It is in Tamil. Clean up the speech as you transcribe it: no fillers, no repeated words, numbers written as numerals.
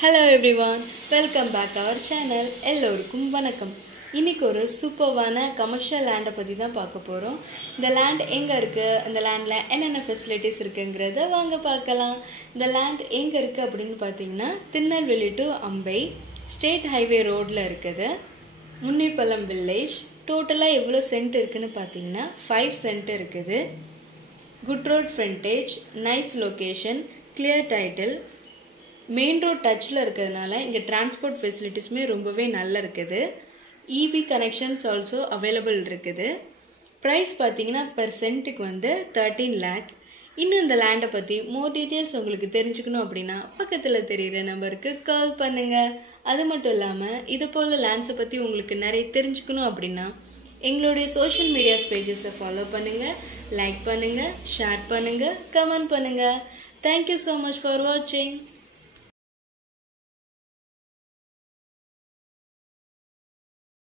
Hello everyone, welcome back to our channel. எல்லோருக்கும் வணக்கம். இன்னைக்கு ஒரு சூப்பர்வான கமர்ஷியல் லேண்டை பற்றி தான் பார்க்க போகிறோம். இந்த லேண்ட் எங்கே இருக்குது, இந்த லேண்டில் என்னென்ன ஃபெசிலிட்டிஸ் இருக்குங்கிறத வாங்க பார்க்கலாம். இந்த லேண்ட் எங்கே இருக்குது அப்படின்னு பார்த்தீங்கன்னா Tirunelveli to Ambai state highway ரோடில் இருக்குது. முன்னிப்பள்ளம் வில்லேஜ். டோட்டலாக எவ்வளோ சென்ட் இருக்குதுன்னு பார்த்தீங்கன்னா 5 சென்ட் இருக்குது. Good road frontage, nice location, clear title, main road டச்சில் இருக்கிறதுனால இங்கே டிரான்ஸ்போர்ட் ஃபெசிலிட்டிஸுமே ரொம்பவே நல்லா இருக்குது. இபி கனெக்ஷன்ஸ் ஆல்சோ அவைலபிள் இருக்குது. ப்ரைஸ் பார்த்தீங்கன்னா பெர் சென்ட்டுக்கு 13 lakh. இன்னும் இந்த லேண்டை பற்றி மோர் டீட்டெயில்ஸ் உங்களுக்கு தெரிஞ்சுக்கணும் அப்படின்னா பக்கத்தில் தெரிகிற நம்பருக்கு கால் பண்ணுங்கள். அது மட்டும் இல்லாமல் இது போல் லேண்ட்ஸை பற்றி உங்களுக்கு நிறைய தெரிஞ்சுக்கணும் அப்படின்னா எங்களுடைய சோஷியல் மீடியாஸ் பேஜஸை ஃபாலோ பண்ணுங்கள், லைக் பண்ணுங்கள், ஷேர் பண்ணுங்கள், கமெண்ட் பண்ணுங்கள். தேங்க்யூ ஸோ மச் ஃபார் வாட்சிங்.